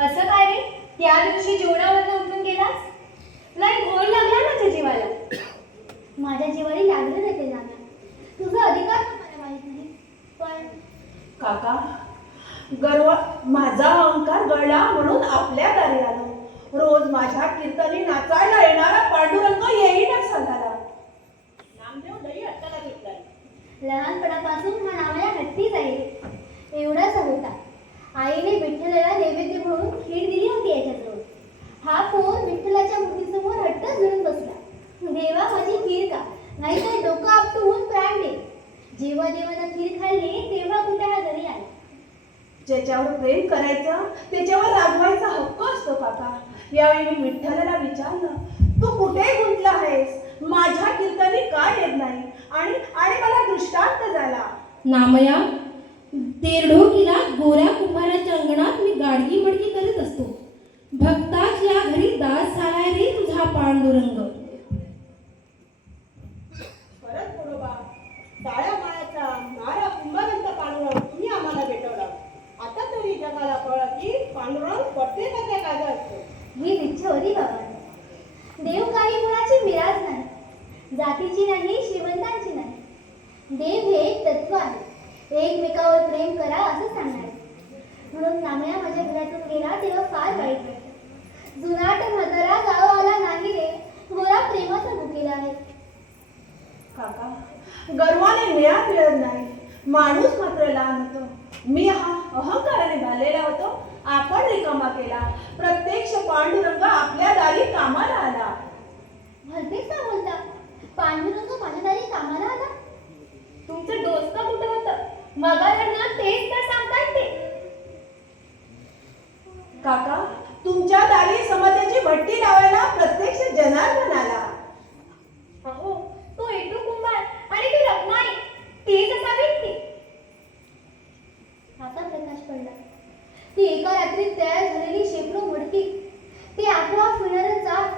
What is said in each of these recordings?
असं काय रे? त्या दिवशी जेवणावरनं उठून गेलास? नाही घोर लागला माझ्या जीवाला. माझ्या जीवाला लागलं नाही ते नाम्या. तुझा अधिकार मला माहित नाही, पण काका गर्व माझा अहंकार गळला म्हणून आपल्या दारी आलो. रोज माझ्या कीर्तनी नाचायला येणारा पांडुरंग येईना सांगायला. नामदेव लई अट्टाला घेतलाय. लहानपणापासून हा नाम्या हट्टीच आहे. एवढाच होता. आईने विठ्ठलाला नैवेद्य म्हणून खीर दिली होती याच्याजवळ. हा फोन विठ्ठलाच्या मूर्तीसमोर हट्टच धरून बसला. देवा माझी खीर का, नाहीतर डोकं आपटून प्राण दे. जेव्हा देवाला खीर खाल्ली तेव्हा कुठे हा घरी आला. ज्याच्यावर प्रेम करायचं त्याच्यावर रागवायचा हक्क असतो काका. यावेळी मी विठ्ठलाला विचारलं, तू कुठे गुंतला आहेस? माझ्या कीर्तनी काय येत नाही? आणि मला दृष्टांत झाला. नामया, तेरढोकीला गोऱ्या कुंभाराच्या अंगणात मी गाडगी मडगी करत असतो. भक्ताच्या घरी दास झालाय रे तुझा पांडुरंग. परत बरोबा साळ्या माळ्याचा नारा कुंभारांचा पांडुरंग तुम्ही आम्हाला भेटवला. आता तरी जगाला कळलं की पांडुरंग प्रत्येकाच्या कागा असतो. ही इच्छा होती बाबा. देव काही गुणाची मिराज नाही, जातीची नाही, श्रीमंतांची नाही. देव हे एक तत्व आहे. एकमेकावर प्रेम करा असं सांगणार. म्हणून नाम्या माझ्या घरातून गेला तेव्हा फार वाईट वाटतं. जुनाट म्हातारा गावाला नाही रे, थोडा प्रेमाचा भुकेला आहे. काका गर्वाने मिळत नाही. माणूस मात्र लहान होतो. मी हा अहंकाराने झालेला होतो. आपण रिकामा केला. प्रत्यक्ष पांडुरंग आपल्या दारी कामाला आला. भलतेच का बोलता? पांडुरंग माझ्या दारी कामाला आला? तुमचं डोसकं कुठं होतं? मगाला तेच तर सांगतात ते. काका तुमच्या दारी समाजाची भट्टी लावायला प्रत्यक्ष जनार्दन आला. अहो तो येतो कुंभार आणि ती रखमाई, तीच असावीत ती. आता प्रकाश पडला. ती एका रात्रीत तयार झालेली शेकडो मडकी, ते आपोआप फिरणारं चाक,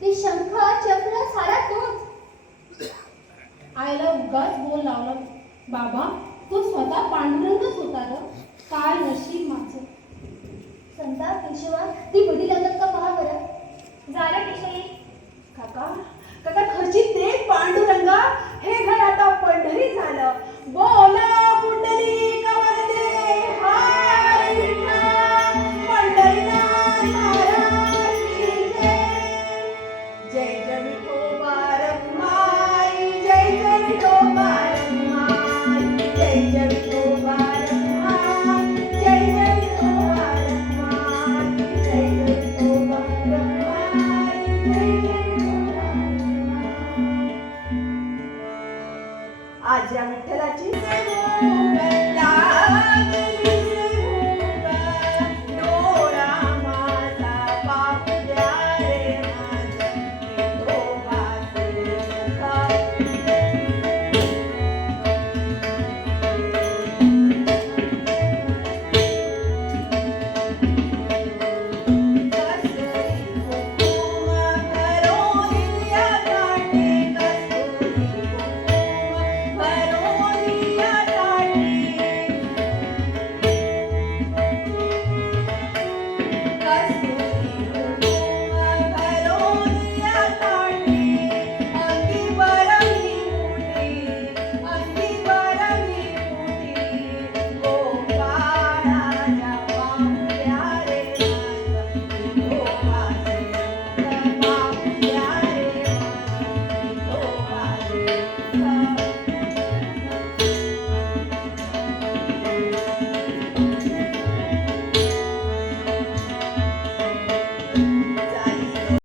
ते शंख चक्र सारा तोच. आईला उगाच बोल लावला. बाबा तो स्वतः पांडुरंगच होता ग. काय नशीब माझं. संता केशवा, ती बुडी लागत का पहा बरं. झालं किशोरी. काका काका खचित ते पांडुरंगा हे घर आता आज या विठ्ठलाची